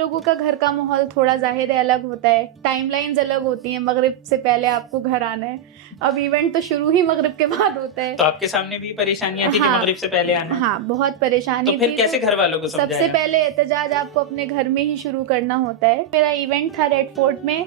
लोगों का घर का माहौल थोड़ा ज़ाहिर है अलग होता है, टाइमलाइंस अलग होती हैं, मगरिब से पहले आपको घर आना है, अब इवेंट तो शुरू ही मगरिब के बाद होता है। तो आपके सामने भी परेशानियां थी कि हाँ, मगरिब से पहले आना? हाँ, बहुत परेशानी तो फिर थी। कैसे घर वालों को सबसे समझाया? पहले एहतजाज आपको अपने घर में ही शुरू करना होता है। मेरा इवेंट था रेड फोर्ट में,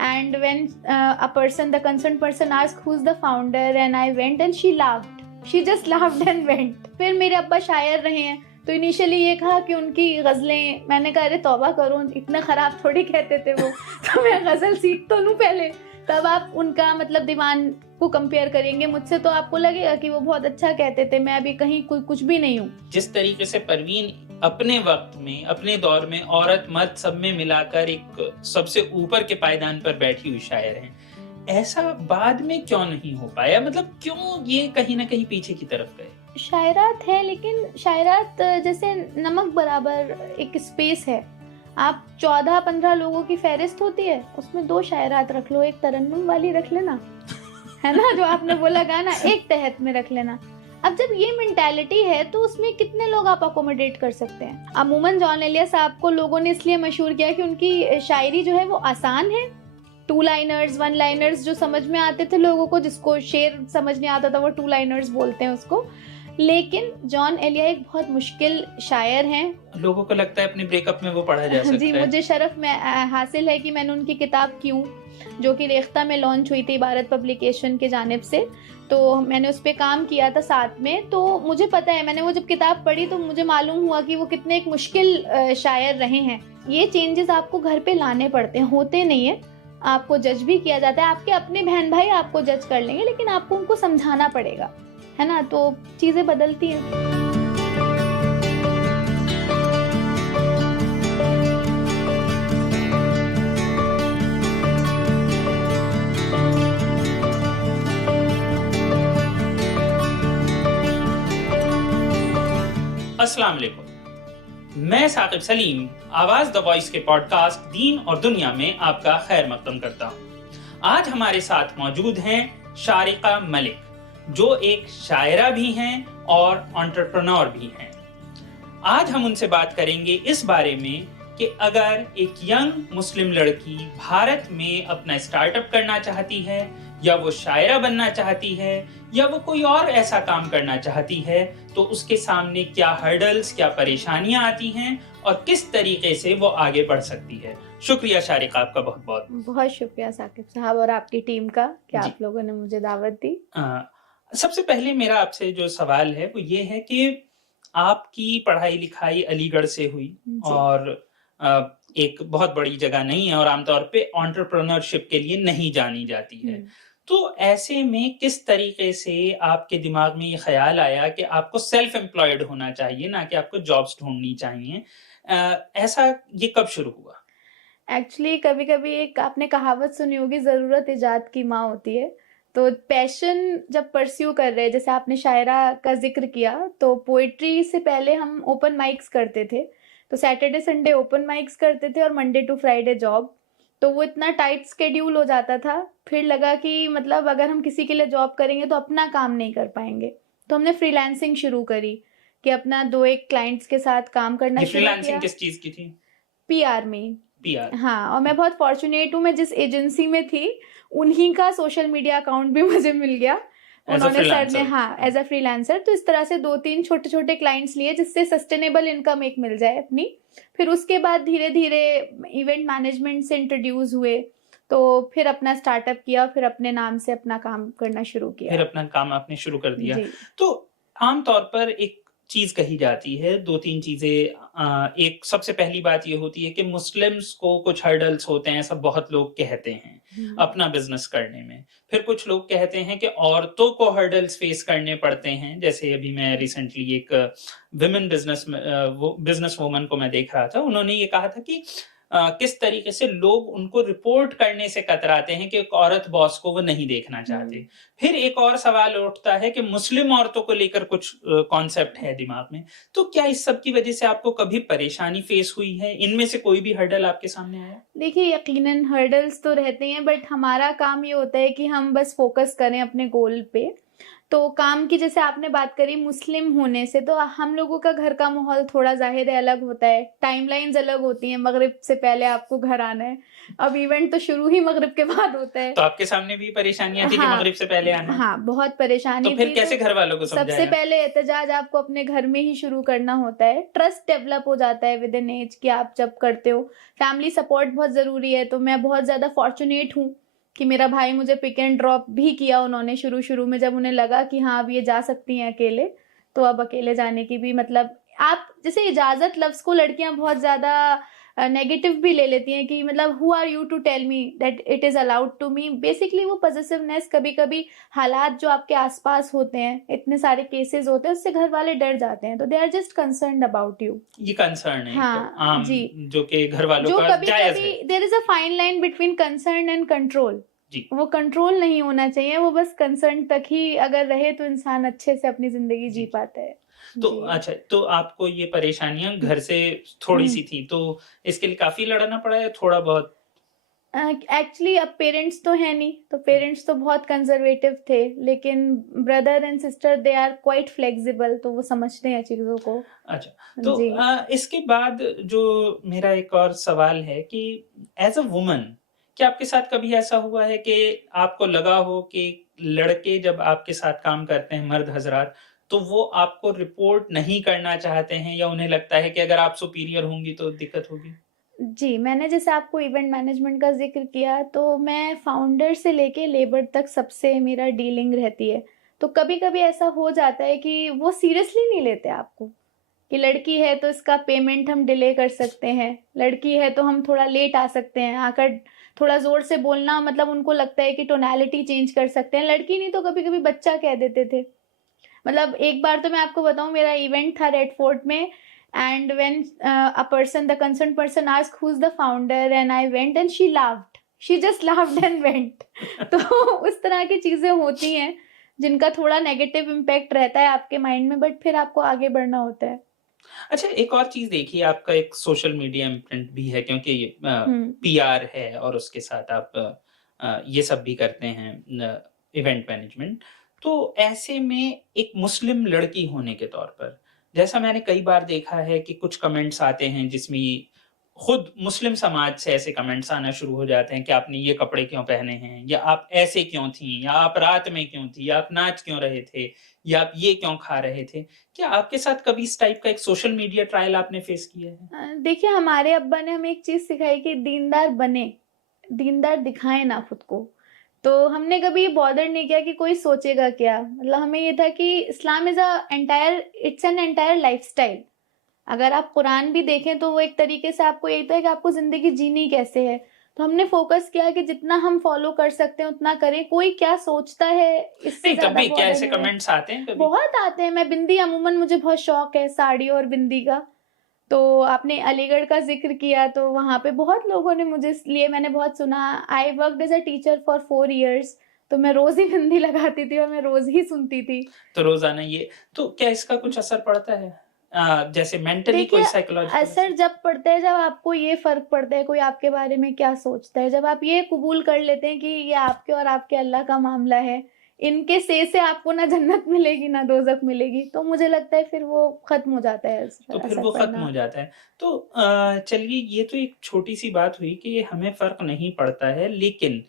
and when a person, the concern person asked who is the founder, and I went and she laughed, she just laughed and went. फिर मेरे अब्बा शायर रहे हैं, तो इनिशियली ये कहा कि उनकी गज़लें, मैंने कहा अरे तौबा करो, इतना ख़राब थोड़ी कहते थे वो तो मैं गज़ल सीख तो लूँ पहले, तब आप उनका मतलब दीवान को कंपेयर करेंगे मुझसे, तो आपको लगेगा कि वो बहुत अच्छा कहते थे, मैं अभी कहीं कुछ भी नहीं हूँ। जिस तरीके से परवीन अपने वक्त में, अपने दौर में औरत मर्द सब में मिलाकर एक सबसे ऊपर के पायदान पर बैठी हुई शायर हैं, ऐसा बाद में क्यों नहीं हो पाया? मतलब क्यों ये कहीं ना कहीं पीछे की तरफ गए? शायरात है, लेकिन शायरात जैसे नमक बराबर एक स्पेस है। आप 14-15 लोगों की फहरिस्त होती है, उसमें 2 शायरात रख लो, एक तरन्नुम वाली रख लेना, है ना, जो आपने बोला गाना, एक तहत में रख लेना। अब जब ये मेंटालिटी है तो उसमें कितने लोग आप अकोमोडेट कर सकते हैं। अमूमन जॉन एलिया साहब को लोगों ने इसलिए मशहूर किया कि उनकी शायरी जो है वो आसान है, 2 लाइनर्स 1 लाइनर्स जो समझ में आते थे लोगों को, जिसको शेर समझ नहीं आता था वो 2 लाइनर्स बोलते हैं उसको। लेकिन जॉन एलिया एक बहुत मुश्किल शायर हैं। लोगों को लगता है अपने ब्रेकअप में वो पढ़ा जा सकता जी, है। मुझे शरफ में हासिल है कि मैंने उनकी किताब क्यों, जो कि रेख्ता में लॉन्च हुई थी इबारत पब्लिकेशन के जानिब से, तो मैंने उस पे काम किया था साथ में। तो मुझे पता है, मैंने वो जब किताब पढ़ी तो मुझे मालूम हुआ कि वो कितने एक मुश्किल शायर रहे हैं। ये चेंजेस आपको घर पे लाने पड़ते हैं, होते नहीं है। आपको जज भी किया जाता है, आपके अपने बहन भाई आपको जज कर लेंगे, लेकिन आपको उनको समझाना पड़ेगा, है ना, तो चीज़ें बदलती हैं। अस्सलाम वालेकुम, मैं साकिब सलीम आवाज द वॉइस के पॉडकास्ट दीन और दुनिया में आपका खैर मकदम करता हूँ। आज हमारे साथ मौजूद हैं शारिका मलिक, जो एक शायरा भी हैं और एंटरप्रेन्योर भी हैं। आज हम उनसे बात करेंगे इस बारे में कि अगर एक यंग मुस्लिम लड़की भारत में अपना स्टार्टअप करना चाहती है, या वो शायरा बनना चाहती है, या वो कोई और ऐसा काम करना चाहती है, तो उसके सामने क्या हर्डल्स, क्या परेशानियां आती हैं और किस तरीके से वो आगे बढ़ सकती है। शुक्रिया शारिका, आपका बहुत बहुत। बहुत शुक्रिया साकिब साहब और आपकी टीम का कि आप लोगों ने मुझे दावत दी। सबसे पहले मेरा आपसे जो सवाल है वो ये है कि आपकी पढ़ाई लिखाई अलीगढ़ से हुई और एक बहुत बड़ी जगह नहीं है और आमतौर पे एंटरप्रेन्योरशिप के लिए नहीं जानी जाती है। तो ऐसे में किस तरीके से आपके दिमाग में ये ख्याल आया कि आपको सेल्फ एम्प्लॉयड होना चाहिए, ना कि आपको जॉब्स ढूंढनी चाहिए? ऐसा ये कब शुरू हुआ? एक्चुअली कभी-कभी एक आपने कहावत सुनी होगी, ज़रूरत इजाद की माँ होती है। तो पैशन जब परस्यू कर रहे हैं, जैसे आपने शायरा का ज़िक्र किया, तो पोएट्री से पहले हम ओपन माइक्स करते थे। तो सैटरडे संडे ओपन माइक्स करते थे और मंडे टू फ्राइडे जॉब। तो वो इतना टाइट शेड्यूल हो जाता था, फिर लगा कि मतलब अगर हम किसी के लिए जॉब करेंगे तो अपना काम नहीं कर पाएँगे। तो हमने फ्रीलांसिंग शुरू करी कि अपना 2-1 क्लाइंट्स के साथ काम करना ये शुरू किया। फ्रीलांसिंग किस चीज़ की थी? पीआर में। पीआर। हाँ, और मैं बहुत फॉर्च्यूनेट हूँ, मैं जिस एजेंसी में थी, उन्हीं का सोशल मीडिया अकाउंट भी मुझे मिल गया। उन्होंने सर ने, हाँ, एज़ अ फ्रीलांसर, तो इस तरह से 2-3 छोटे-छोटे क्लाइंट्स लिए जिससे सस्टेनेबल इनकम एक मिल जाए अपनी। फिर उसके बाद धीरे-धीरे इवेंट मैनेजमेंट से इंट्रोड्यूस हुए, तो फिर अपना स्टार्टअप किया, फिर अपने नाम से अपना काम करना शुरू किया। फिर अपना काम आपने शुरू कर दिया। जी। तो आमतौर पर एक चीज कही जाती है, 2-3 चीजें। एक सबसे पहली बात ये होती है कि मुस्लिम्स को कुछ हर्डल्स होते हैं, ऐसा बहुत लोग कहते हैं अपना बिजनेस करने में। फिर कुछ लोग कहते हैं कि औरतों को हर्डल्स फेस करने पड़ते हैं। जैसे अभी मैं रिसेंटली एक विमेन बिजनेस वुमन को मैं देख रहा था, उन्होंने ये कहा था कि किस तरीके से लोग उनको रिपोर्ट करने से कतराते हैं कि एक औरत बॉस को वो नहीं देखना चाहते। फिर एक और सवाल उठता है कि मुस्लिम औरतों को लेकर कुछ कॉन्सेप्ट है दिमाग में। तो क्या इस सब की वजह से आपको कभी परेशानी फेस हुई है? इनमें से कोई भी हर्डल आपके सामने आया? देखिए, यकीनन हर्डल्स तो रहते हैं, बट हमारा काम ये होता है कि हम बस फोकस करें अपने गोल पे। तो काम की जैसे आपने बात करी मुस्लिम होने से, तो हम लोगों का घर का माहौल थोड़ा ज़ाहिर है अलग होता है, टाइमलाइन्स अलग होती हैं, मगरिब से पहले आपको घर आना है। अब इवेंट तो शुरू ही मगरिब के बाद होता है। तो आपके सामने भी परेशानियाँ थी कि हाँ, मगरिब से पहले आना है? हाँ, बहुत तो परेशानी फिर थी। कैसे तो घर वालों को सबसे समझाया? पहले एहतजाज आपको अपने घर में ही शुरू करना होता है। ट्रस्ट डेवलप हो जाता है विद इन एज कि आप जब करते हो। फैमिली सपोर्ट बहुत ज़रूरी है, तो मैं बहुत ज़्यादा फॉर्च्यूनेट हूँ कि मेरा भाई मुझे पिक एंड ड्रॉप भी किया उन्होंने शुरू-शुरू में, जब उन्हें लगा कि हाँ, अब ये जा सकती हैं अकेले, तो अब अकेले जाने की भी मतलब आप जैसे इजाज़त लफ्ज़ को लड़कियाँ बहुत ज़्यादा नेगेटिव भी ले लेती हैं कि मतलब who are you to tell me that it is allowed to me. Basically वो पॉसेसिवनेस कभी-कभी हालात जो आपके आस-पास होते हैं, इतने सारे केसेज़ होते हैं, उससे घर वाले डर जाते हैं, तो they are just concerned about you. ये कंसर्न है एक हाँ, आम, जी। जो कि घर वालों जो का जायज़ कभी-कभी है। There is a fine line between concern and control. जी। वो कंट्रोल नहीं होना चाहिए, वो बस कंसर्न तक ही अगर रहे तो इंसान अच्छे से अपनी ज़िंदगी जी जी। पाता है। तो जी। अच्छा, तो आपको ये परेशानियाँ हुँ, घर से हुँ। थोड़ी-सी थी, तो इसके लिए काफ़ी लड़ना पड़ा या थोड़ा बहुत? एक्चुअली अब पेरेंट्स तो हैं नहीं, तो पेरेंट्स तो बहुत कंज़र्वेटिव थे, लेकिन brother and sister they are quite flexible, तो वो समझते हैं चीज़ों को। अच्छा, तो जी। इसके बाद जो मेरा एक और सवाल है कि एज़ अ वुमन, क्या आपके साथ कभी ऐसा हुआ है कि आपको लगा हो कि लड़के जब आपके साथ काम करते हैं, मर्द हज़रात, तो वो आपको रिपोर्ट नहीं करना चाहते हैं या उन्हें लगता है कि अगर आप सुपीरियर होंगी तो दिक्कत होगी? जी, मैंने जैसे आपको इवेंट मैनेजमेंट का ज़िक्र किया, तो मैं फाउंडर से लेके लेबर तक सबसे मेरा डीलिंग रहती है। तो कभी-कभी ऐसा हो जाता है कि वो सीरियसली नहीं लेते आपको, कि लड़की है तो इसका पेमेंट हम डिले कर सकते हैं, लड़की है तो हम थोड़ा लेट आ सकते हैं, आकर थोड़ा ज़ोर से बोलना मतलब उनको लगता है कि टोनैलिटी चेंज कर सकते हैं। लड़की नहीं तो कभी-कभी बच्चा कह देते थे। मतलब एक बार तो मैं आपको बताऊँ, मेरा इवेंट था रेड फोर्ट में, and when a person the concern person asked who is the founder and I went and she laughed. She just laughed and went. तो उस तरह की चीज़ें होती हैं, जिनका थोड़ा नेगेटिव इम्पैक्ट रहता है आपके माइंड में, बट फिर आपको आगे बढ़ना होता है। अच्छा, एक और चीज़ देखिए, आपका एक सोशल मीडिया इम्प्रिंट भी है क्योंकि ये हुँ। पीआर है और उसके साथ आप ये सब भी करते हैं, इवेंट मैनेजमेंट। तो ऐसे में एक मुस्लिम लड़की होने के तौर पर, जैसा मैंने कई बार देखा है कि कुछ कमेंट्स आते हैं जिसमें खुद मुस्लिम समाज से ऐसे कमेंट्स आना शुरू हो जाते हैं कि आपने ये कपड़े क्यों पहने हैं? या आप ऐसे क्यों थीं? या आप रात में क्यों थी? या आप नाच क्यों रहे थे? या आप ये क्यों खा रहे थे? क्या आपके साथ कभी इस टाइप का एक सोशल मीडिया ट्रायल आपने फेस किया है? देखिए हमारे अब्बा ने हमें एक चीज़ सिखाई कि दीनदार बने, दीनदार दिखाएँ ना खुद को। तो हमने कभी ये बॉदर नहीं किया कि कोई सोचेगा क्या? मतलब हमें ये था कि Islam is it's an entire lifestyle. अगर आप कुरान भी देखें तो वो एक तरीके से आपको यही तो है कि आपको ज़िंदगी जीनी कैसे है। तो हमने फ़ोकस किया कि जितना हम फ़ॉलो कर सकते हैं उतना करें, कोई क्या सोचता है इससे नहीं, तब ज़्यादा भी क्या बॉदर ऐसे नहीं हुए। कमेंट्स आते हैं कभी? बहुत आते हैं, मैं बिंदी अमूमन मुझे बहुत शौक है साड़ी और बिंदी का। तो आपने अलीगढ़ का ज़िक्र किया, तो वहाँ पे बहुत लोगों ने मुझे इसलिए मैंने बहुत सुना। I worked as a teacher for 4 years, तो मैं रोज़ ही बिंदी लगाती थी और मैं रोज़ ही सुनती थी। तो रोज़ाना ये, तो क्या इसका कुछ असर पड़ता है? जैसे मेंटली कोई देखिए, साइकोलॉजिकल असर असर? जब पड़ता है जब आपको ये फ़र्क पड़ता है कोई आपके बारे में क्या सोचता है। जब आप ये कबूल कर लेते हैं कि ये आपके और आपके अल्लाह का मामला है, इनके से आपको ना जन्नत मिलेगी ना दोज़ख मिलेगी, तो मुझे लगता है फिर वो ख़त्म हो जाता है तो फिर असर वो खत्म पड़ना। हो जाता है। तो चलिए, ये तो एक छोटी-सी बात हुई कि हमें फ़र्क नहीं पड़ता है, लेकिन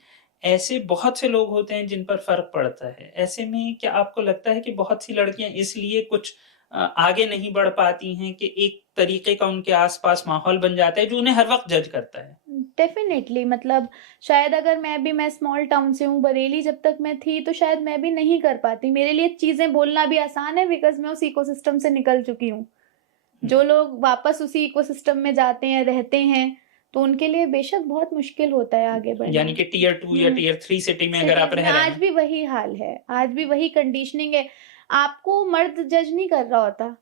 ऐसे बहुत से लोग होते हैं जिन पर फ़र्क पड़ता है। ऐसे में क्या आपको लगता है कि बहुत सी लड़कियाँ इसलिए कुछ आगे नहीं बढ़ पाती हैं कि एक तरीके का उनके आस-पास माहौल बन जाता है जो उन्हें हर वक़्त जज करता है? डेफ़िनेटली मतलब शायद अगर मैं स्मॉल टाउन से हूँ, बरेली जब तक मैं थी तो शायद मैं भी नहीं कर पाती। मेरे लिए चीज़ें बोलना भी आसान है बिकॉज़ मैं उस इकोसिस्टम से निकल चुकी हूँ। हुँ। जो लोग वापस उसी इकोसिस्टम में जाते हैं, रहते हैं, तो उनके लिए बेशक बहुत मुश्किल होता है आगे यानी बढ़ना। कि टियर 2 या हुँ, टियर 3 सिटी में अगर आप सिटीज़ में रह रहे आज हैं। भी वही हाल है, आज भी वही कंडीशनिंग है। आपको मर्द जज नहीं कर रहा होता।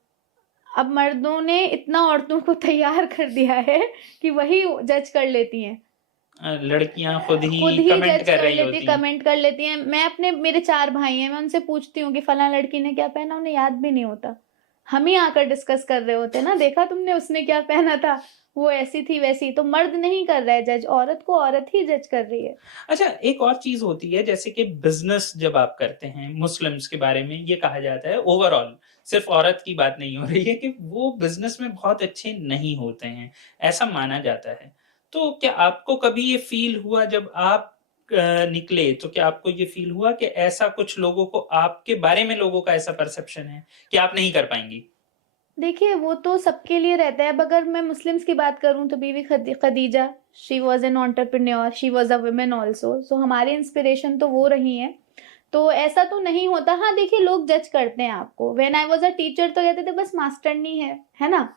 अब मर्दों ने इतना औरतों को तैयार कर दिया है कि वही जज कर लेती हैं। लड़कियाँ खुद ही खुद ही कमेंट जज कर कर रही लेती है, होती हैं। कमेंट कर लेती हैं। मैं अपने मेरे 4 भाई हैं, मैं उनसे पूछती हूँ कि फलाँ लड़की ने क्या पहना, उन्हें याद भी नहीं होता। हम ही आकर डिस्कस कर रहे होते हैं ना, देखा तुमने उसने क्या पहना था? वो ऐसी थी वैसी, तो मर्द नहीं कर रहा है जज, औरत को औरत ही जज कर रही है। अच्छा, एक और चीज़ होती है जैसे कि बिज़नेस जब आप करते हैं, मुस्लिम्स के बारे में ये कहा जाता है ओवरऑल, सिर्फ़ औरत की बात नहीं हो रही है कि वो बिज़नेस में बहुत अच्छे नहीं होते हैं, ऐसा माना जाता है। तो क्या आपको कभी ये फ़ील हुआ जब आप निकले, तो क्या आपको ये फ़ील हुआ कि ऐसा कुछ लोगों को आपके बारे में लोगों का ऐसा परसेप्शन है कि आप नहीं कर पाएँगी? देखिए, वो तो सबके लिए रहता है। अब अगर मैं मुस्लिम्स की बात करूँ तो बीवी Khadija, she was an entrepreneur, she was a woman also, so हमारी इंस्पिरेशन तो वो रही हैं। तो ऐसा तो नहीं होता। हाँ, देखिए लोग जज करते हैं आपको। When I was a teacher तो कहते थे बस मास्टरनी है ना?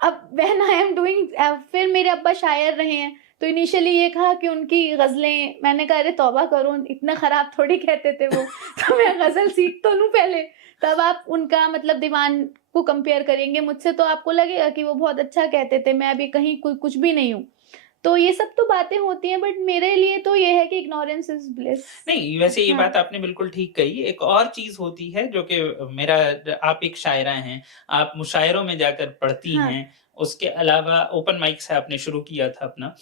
अब व्हेन आई एम डूइंग फिर मेरे अब्बा शायर रहे हैं, तो इनिशियली ये कहा कि उनकी ग़ज़लें, मैंने कहा अरे तौबा करो, इतना ख़राब थोड़ी कहते थे वो। तो मैं ग़ज़ल सीख तो लूँ पहले, तब आप उनका मतलब दीवान को कंपेयर करेंगे मुझसे, तो आपको लगेगा कि वो बहुत अच्छा कहते थे, मैं अभी कहीं कुछ भी नहीं हूँ। तो ये सब तो बातें होती हैं, बट मेरे लिए तो ये है कि इग्नोरेंस इज़ ब्लिस। नहीं, वैसे ये हाँ, बात आपने बिल्कुल ठीक कही। एक और चीज़ होती है जो कि मेरा आप एक शायरा हैं, आप मुशायरों में जाकर पढ़ती हाँ, हैं, उसके अलावा ओपन माइक से आपने शुरू किया था अपना।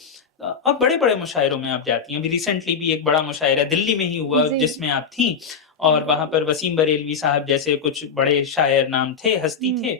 अब बड़े-बड़े मुशायरों में आप जाती हैं। अभी रिसेंटली भी एक बड़ा मुशायरा दिल्ली में ही हुआ जी। जिसमें आप थीं और वहाँ पर वसीम बरेलवी साहब जैसे कुछ बड़े शायर नाम थे, हस्ती हुँ, थे।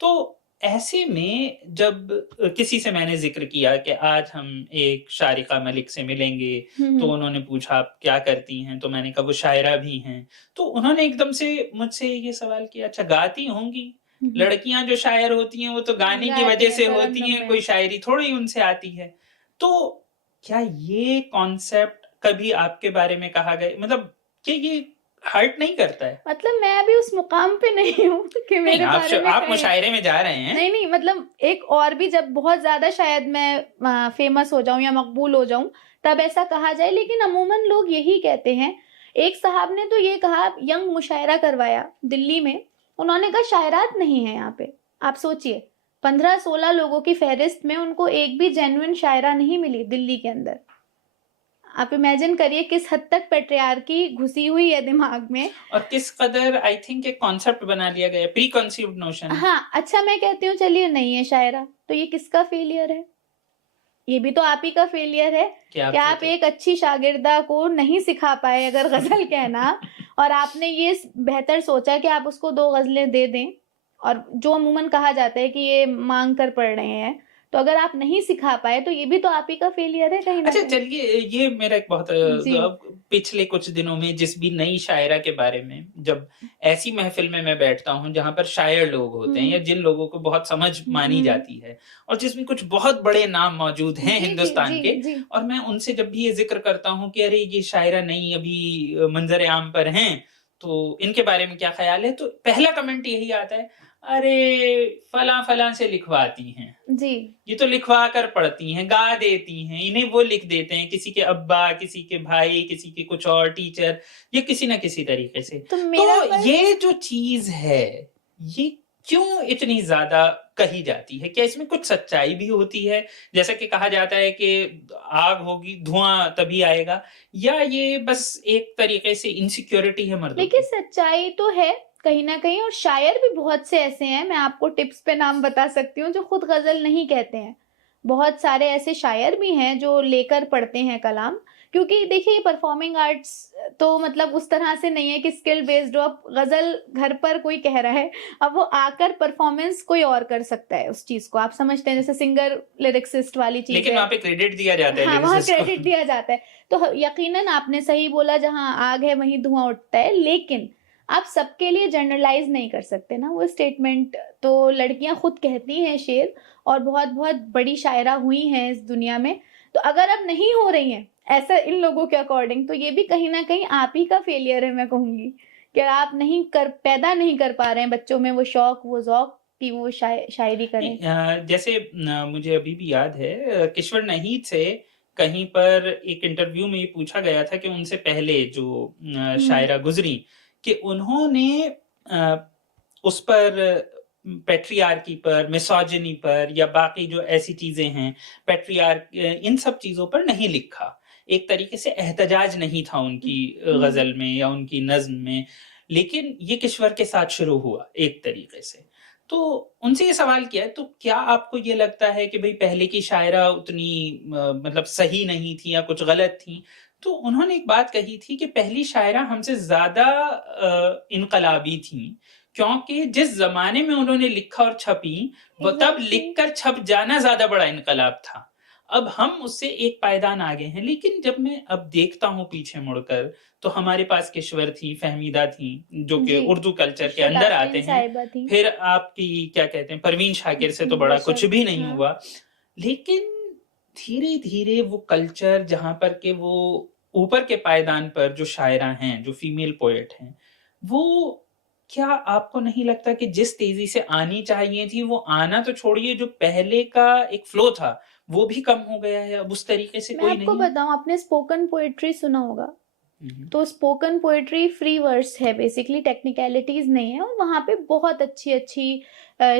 तो ऐसे में जब किसी से मैंने ज़िक्र किया कि आज हम एक शारिका मलिक से मिलेंगे, हुँ, तो हुँ, उन्होंने पूछा आप क्या करती हैं? तो मैंने कहा वो शायरा भी हैं। तो उन्होंने एकदम से मुझसे ये सवाल किया, अच्छा गाती होंगी? हुँ, हुँ। लड़कियाँ जो शायर होती हैं वो तो गाने की गाती वज़ह हैं से होती तरन्नुम हैं, में। कोई शायरी थोड़ी ही उनसे आती है। तो क्या ये कॉन्सेप्ट कभी आपके बारे में कहा गया मतलब क्या ये हर्ट नहीं करता है? मतलब मैं अभी उस मुकाम पे नहीं हूँ कि नहीं, मेरे बारे में आप कहें। मुशायरे में जा रहे हैं। नहीं, नहीं, मतलब एक और भी जब बहुत ज़्यादा शायद मैं फ़ेमस हो जाऊँ या मकबूल हो जाऊँ, तब ऐसा कहा जाए, लेकिन अमूमन लोग यही कहते हैं। एक साहब ने तो ये कहा, यंग मुशायरा करवाया दिल्ली में, उन्होंने कहा शायरात नहीं है यहाँ पे। आप सोचिए, 15-16 लोगों की फ़हरिस्त में उनको एक भी जेन्युइन शायरा नहीं मिली दिल्ली के अंदर। आप इमेजिन करिए किस हद तक पैट्रियार्की घुसी हुई है दिमाग में। और किस कदर आई थिंक एक कॉन्सेप्ट बना लिया गया है, प्री कंसीव्ड नोशन है। हाँ, अच्छा मैं कहती हूँ चलिए नहीं है शायरा, तो ये किसका फेलियर है? ये भी तो आप ही का फेलियर है क्या कि आप आप सोचे? एक अच्छी शागिर्दा को नहीं सिखा पाए अगर ग़ज़ल कहना, और आपने ये बेहतर सोचा कि आप उसको 2 ग़ज़लें दे दें, और जो अमूमन कहा जाता है कि ये माँग कर पढ़ रहे हैं। तो अगर आप नहीं सिखा पाए तो ये भी तो आप ही का फेलियर है कहीं न अच्छा कहीं। चलिए ये मेरा एक बहुत जी। पिछले कुछ दिनों में जिस भी नई शायरा के बारे में जब ऐसी महफ़िल में मैं बैठता हूँ जहाँ पर शायर लोग होते हैं या हुँ, जिन लोगों को बहुत समझ हुँ, मानी हुँ। जाती है और जिसमें कुछ बहुत बड़े नाम मौजूद हैं जी, जी, हिंदुस्तान जी, के जी। और मैं उनसे जब भी ये ज़िक्र करता हूँ कि अरे ये शायरा नई अभी मंज़र आम पर हैं, तो इनके बारे में क्या ख़्याल है? तो पहला कमेंट यही आता है, "अरे! फलाँ-फलाँ से लिखवाती हैं।" जी। ये तो लिखवा कर पढ़ती हैं, गा देती हैं, इन्हें वो लिख देते हैं, किसी के अब्बा, किसी के भाई, किसी के कुछ और टीचर, या किसी न किसी तरीके से। तो मेरा तो पर ये जो चीज़ है, ये क्यों इतनी ज़्यादा कही जाती है? क्या इसमें कुछ सच्चाई भी होती है? जैसा कि कहा जाता है कि आग होगी, धुआँ तभी आएगा, या ये बस एक तरीके से इनसिक्योरिटी है मर्दों देखिए, की? सच्चाई तो है कहीं न कहीं, और शायर भी बहुत से ऐसे हैं, मैं आपको टिप्स पे नाम बता सकती हूँ, जो खुद ग़ज़ल नहीं कहते हैं। बहुत सारे ऐसे शायर भी हैं जो लेकर पढ़ते हैं कलाम, क्योंकि देखिए परफ़ॉर्मिंग आर्ट्स तो मतलब उस तरह से नहीं है कि स्किल बेस्ड हो। अब ग़ज़ल घर पर कोई कह रहा है, अब वो आकर परफ़ॉर्मेंस कोई और कर सकता है उस चीज़ को, आप समझते हैं, जैसे सिंगर लिरिक्सिस्ट वाली चीज़ लेकिन है। वहाँ पे क्रेडिट दिया जाता है हाँ, वहाँ लिरिसिस्ट को। क्रेडिट दिया जाता है। तो यकीनन आपने सही बोला, जहाँ आग है वहीं धुआँ उठता है, लेकिन आप सबके लिए जनरलाइज़ नहीं कर सकते ना वो स्टेटमेंट। तो लड़कियाँ खुद कहती हैं शेर, और बहुत-बहुत बड़ी शायरा हुई हैं इस दुनिया में। तो अगर अब नहीं हो रही हैं, ऐसा इन लोगों के अकॉर्डिंग, तो ये भी कहीं न कहीं आप ही का फेलियर है मैं कहूँगी, कि आप पैदा नहीं कर पा रहे हैं बच्चों में वो शौक, वो ज़ौक़ कि वो शायरी करें। नहीं, जैसे मुझे अभी भी याद है किशोर नहीद से कहीं पर एक इंटरव्यू में ये पूछा गया था कि उनसे पहले जो हुँ, शायरा गुजरी कि उन्होंने उस पर पैट्रियार्की पर, मिसोजिनी पर या बाकी जो ऐसी चीजें हैं इन सब चीजों पर नहीं लिखा। एक तरीके से एहतजाज नहीं था उनकी हुँ, गजल में या उनकी नज्म में, लेकिन ये किश्वर के साथ शुरू हुआ एक तरीके से। तो उनसे ये सवाल किया है, तो क्या आपको ये लगता है कि भई पहले की शायरा उतनी मतलब सही नहीं थी या कुछ गलत थी? तो उन्होंने एक बात कही थी कि पहली शायरा हमसे ज़्यादा इनकलाबी थीं, क्योंकि जिस ज़माने में उन्होंने लिखा और छपी, वो तब एग्जैक्टली। लिखकर छप जाना ज़्यादा बड़ा इनकलाब था। अब हम उससे एक पायदान आगे हैं, लेकिन जब मैं अब देखता हूँ पीछे मुड़कर, तो हमारे पास किश्वर थी, फ़हमीदा थीं, जो कि जी, उर्दू कल्चर के इशरत अंदर आते आफरीन हैं। साहिबा थी। फिर आपकी क्या कहते हैं, परवीन शाकिर से तो बड़ा कुछ बेशक, भी नहीं हाँ। हुआ। लेकिन धीरे-धीरे वो कल्चर जहाँ पर के वो ऊपर के पायदान पर जो शायरा हैं, जो फीमेल पोएट हैं, वो क्या आपको नहीं लगता कि जिस तेज़ी से आनी चाहिए थी, वो आना तो छोड़िए, जो पहले का एक फ्लो था, वो भी कम हो गया है, अब उस तरीके से मैं कोई आपको नहीं है? बताऊँ, आपने स्पोकन पोएट्री सुना होगा। हुँ, हुँ। तो स्पोकन पोएट्री फ्री वर्स है, बेसिकली टेक्निकलिटीज़ नहीं है, और वहाँ पे बहुत अच्छी-अच्छी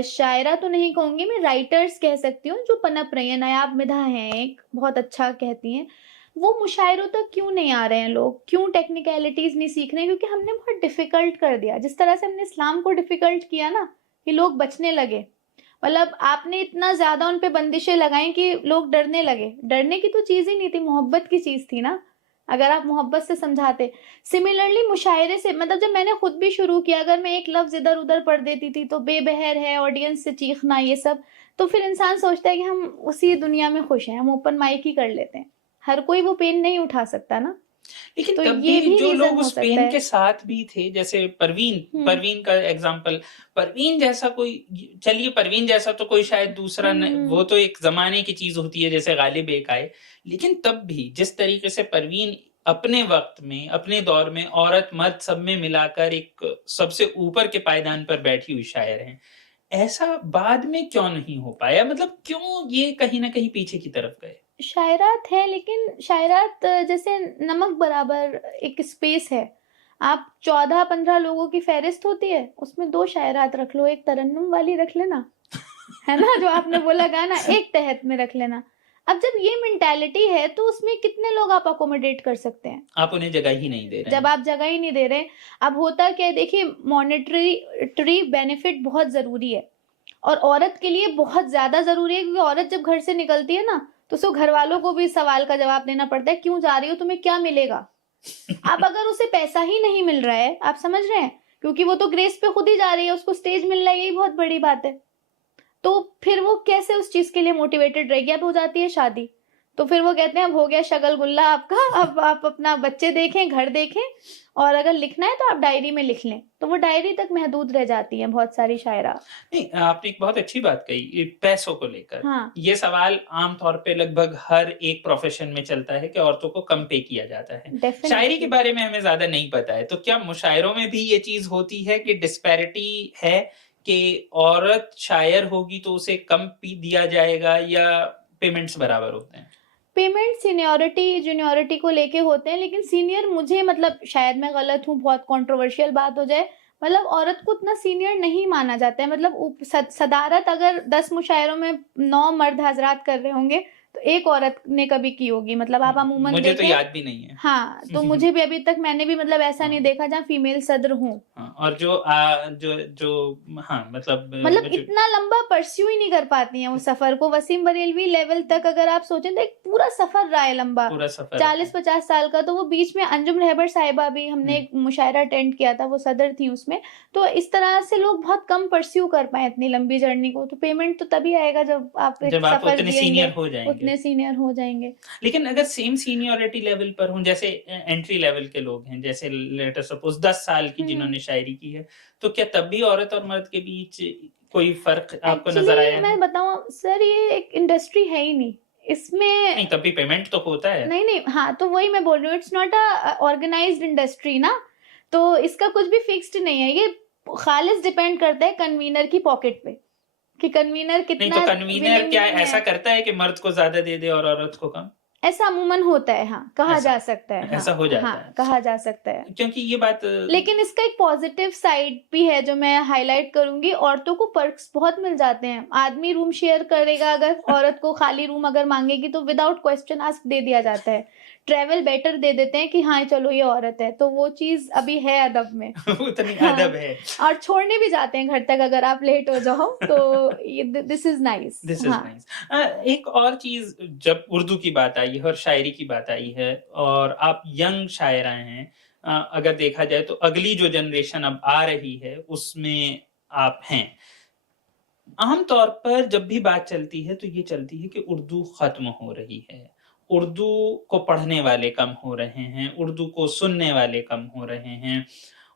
शायरा तो नहीं कहूँगी मैं, राइटर्स कह सकती हूँ जो पनप रही हैं। नायाब मिधा हैं एक, बहुत अच्छा कहती हैं। वो मुशायरों तक क्यों नहीं आ रहे हैं लोग? क्यों टेक्निकलिटीज़ नहीं सीख रहे हैं? क्योंकि हमने बहुत डिफ़िकल्ट कर दिया। जिस तरह से हमने इस्लाम को डिफ़िकल्ट किया ना, कि लोग बचने लगे। मतलब आपने इतना ज़्यादा उन पे बंदिशें लगाई कि लोग डरने लगे। डरने की तो चीज़ ही नहीं थी, मोहब्बत की चीज़ थी ना, अगर आप मोहब्बत से समझाते। सिमिलरली मुशायरे से, मतलब जब मैंने खुद भी शुरू किया, अगर मैं एक लफ्ज़ इधर-उधर पढ़ देती थी, तो बेबहर है, ऑडियंस से चीखना, ये सब, तो फिर इंसान सोचता है कि हम उसी दुनिया में खुश हैं, हम ओपन माइक ही कर लेते हैं। हर कोई वो पेन नहीं उठा सकता ना, लेकिन तो तब ये भी भी जो रीज़न लोग हो उस सकता पेन है। के साथ भी थे, जैसे हुँ। परवीन का एग्ज़ाम्पल, परवीन जैसा कोई, चलिए परवीन जैसा तो कोई शायद दूसरा न, वो हुँ। तो एक ज़माने की चीज़ होती है, जैसे गालिब एक आए। लेकिन तब भी जिस तरीके से परवीन अपने वक़्त में, अपने दौर में औरत मर्द सब में मिलाकर एक सबसे ऊपर के पायदान पर बैठी हुई शायर हैं। ऐसा बाद में क्यों नहीं हो पाया? मतलब क्यों ये कहीं न कहीं पीछे की तरफ गए? शायरात हैं, लेकिन शायरात जैसे नमक बराबर एक स्पेस है। आप 14-15 लोगों की फ़हरिस्त होती है, उसमें 2 शायरात रख लो, एक तरन्नुम वाली रख लेना, है ना? जो आपने बोला गाना, एक तहत में रख लेना। अब जब ये मेंटालिटी है, तो उसमें कितने लोग आप अकोमोडेट कर सकते हैं? आप उन्हें जगह ही नहीं दे रहे जब हैं। आप जगह ही नहीं दे रहे। अब होता क्या है, देखिए, मॉनेटरी बेनिफिट बहुत ज़रूरी है, और औरत के लिए बहुत ज़्यादा ज़रूरी है, क्योंकि औरत जब घर से निकलती है ना, तो उसको घरवालों को भी इस सवाल का जवाब देना पड़ता है, क्यों जा रही हो? तुम्हें क्या मिलेगा? अब अगर उसे पैसा ही नहीं मिल रहा है, आप समझ रहे हैं? क्योंकि वो तो ग्रेस पे खुद ही जा रही है, उसको स्टेज मिल रहा है, यही बहुत बड़ी बात है। तो फिर वो कैसे उस चीज़ के लिए मोटिवेटेड रहेगी? अब हो जाती है शादी, तो फिर वो कहते हैं अब हो गया शगल-गुल्ला आपका, अब आप अपना बच्चे देखें, घर देखें, और अगर लिखना है तो आप डायरी में लिख लें। तो वो डायरी तक महदूद रह जाती हैं बहुत सारी शायरा। नहीं, आपने एक बहुत अच्छी बात कही, ये पैसों को लेकर। हाँ, ये सवाल आम तौर पे लगभग हर एक प्रोफ़ेशन में चलता है कि औरतों को कम पे किया जाता है। शायरी के डेफ़िनेटली। बारे में हमें ज़्यादा नहीं पता है, तो क्या मुशायरों में भी ये चीज़ होती है कि डिस्पैरिटी है कि औरत शायर होगी तो उसे कम पी दिया जाएगा, या पेमेंट्स बराबर होते हैं? पेमेंट सीनियॉरिटी, जूनियॉरिटी को लेके होते हैं, लेकिन सीनियर मुझे, मतलब शायद मैं गलत हूँ, बहुत कंट्रोवर्शियल बात हो जाए, मतलब औरत को उतना सीनियर नहीं माना जाता है। मतलब सदारत अगर 10 मुशायरों में 9 मर्द हज़रात कर रहे होंगे, तो एक औरत ने कभी की होगी। मतलब आप अमूमन मुझे तो देखें। याद भी नहीं है। हाँ, तो मुझे भी अभी तक, मैंने भी मतलब ऐसा नहीं हाँ। देखा जहाँ फीमेल सद्र हों। हाँ, और हाँ, मतलब मतलब जो इतना लंबा परस्यू ही नहीं कर पाती हैं वो सफ़र को। वसीम बरेलवी लेवल तक अगर आप सोचें, तो एक पूरा सफ़र रहा है लंबा, पूरा सफ़र है। 40-50 साल का। तो वो बीच में अंजुम रहबर साहिबा भी, हमने हुँ। एक मुशायरा अटेंड किया था, वो सदर थी उसमें। तो इस तरह से लोग बहुत कम परस्यू कर पाएँ इतनी लंबी जर्नी को। तो पेमेंट तो तभी आएगा जब आप एक जब आप सफ़र उतने सीनियर जिएँगे, हो जाएँगे। उतने सीनियर हो जाएँगे। लेकिन अगर सेम सीनियॉरिटी लेवल पर हों, जैसे एंट्री लेवल के लोग हैं, जैसे लेट अस सपोज़ 10 साल की हुँ, हुँ। जिन्होंने शायरी की है, तो क्या तब भी औरत और मर्द के बीच कोई फ़र्क आपको नज़र एक्चुअली आया मैं है? बताऊँ सर, ये एक इंडस्ट्री है ही नहीं। इसमें नहीं, तब भी पेमेंट तो होता है। नहीं, नहीं, हाँ, तो वही मैं बोल रही हूँ, इट्स नॉट ऑर्गेनाइज्ड इंडस्ट्री ना, तो इसका कुछ भी फिक्स्ड नहीं है। ये खालिस डिपेंड करता है कन्वीनर की पॉकेट पे, कि कन्वीनर नहीं, तो कितना कन्वीनर विलिंग क्या है। ऐसा करता है कि मर्द को ज़्यादा दे दे और औरत को कम? ऐसा अमूमन होता है, हाँ, कहा ऐसा जा सकता है, ऐसा हाँ, हो जाता हाँ, है कहा जा सकता है। क्योंकि ये बात लेकिन इसका एक पॉजिटिव साइड भी है जो मैं हाईलाइट करूंगी, औरतों को पर्क्स बहुत मिल जाते हैं। आदमी रूम शेयर करेगा, अगर औरत को खाली रूम अगर मांगेगी तो विदाउट क्वेश्चन आस्क दे दिया जाता है। ट्रेवल बेटर दे देते हैं कि हाँ चलो ये औरत है, तो वो चीज अभी है अदब में। उतनी हाँ, अदब है। और छोड़ने भी जाते हैं घर तक अगर आप लेट हो जाओ, तो this is nice. This is हाँ, नाइस। एक और चीज, जब उर्दू की बात आई है और शायरी की बात आई है और आप यंग शायरा हैं, अगर देखा जाए तो अगली जो जनरेशन अब आ रही है उसमें आप हैं। आमतौर पर जब भी बात चलती है तो ये चलती है कि उर्दू खत्म हो रही है, उर्दू को पढ़ने वाले कम हो रहे हैं, उर्दू को सुनने वाले कम हो रहे हैं,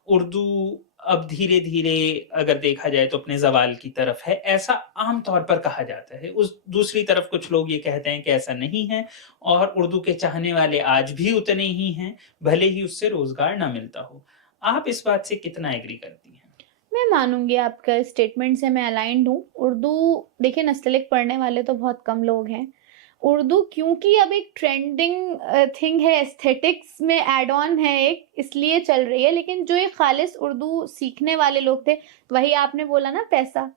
उर्दू अब धीरे धीरे अगर देखा जाए तो अपने जवाल की तरफ है, ऐसा आमतौर पर कहा जाता है। उस दूसरी तरफ कुछ लोग ये कहते हैं कि ऐसा नहीं है और उर्दू के चाहने वाले आज भी उतने ही हैं, भले ही उससे रोजगार ना मिलता हो। आप इस बात से कितना एग्री करती हैं? मैं मानूंगी आपका स्टेटमेंट से, मैं अलाइंड हूँ। उर्दू देखिए, नस्तलिक पढ़ने वाले तो बहुत कम लोग हैं। उर्दू क्योंकि अब एक ट्रेंडिंग थिंग है, एस्थेटिक्स में एड ऑन है एक, इसलिए चल रही है। लेकिन जो एक खालिस उर्दू सीखने वाले लोग थे, वही आपने बोला ना, पैसा,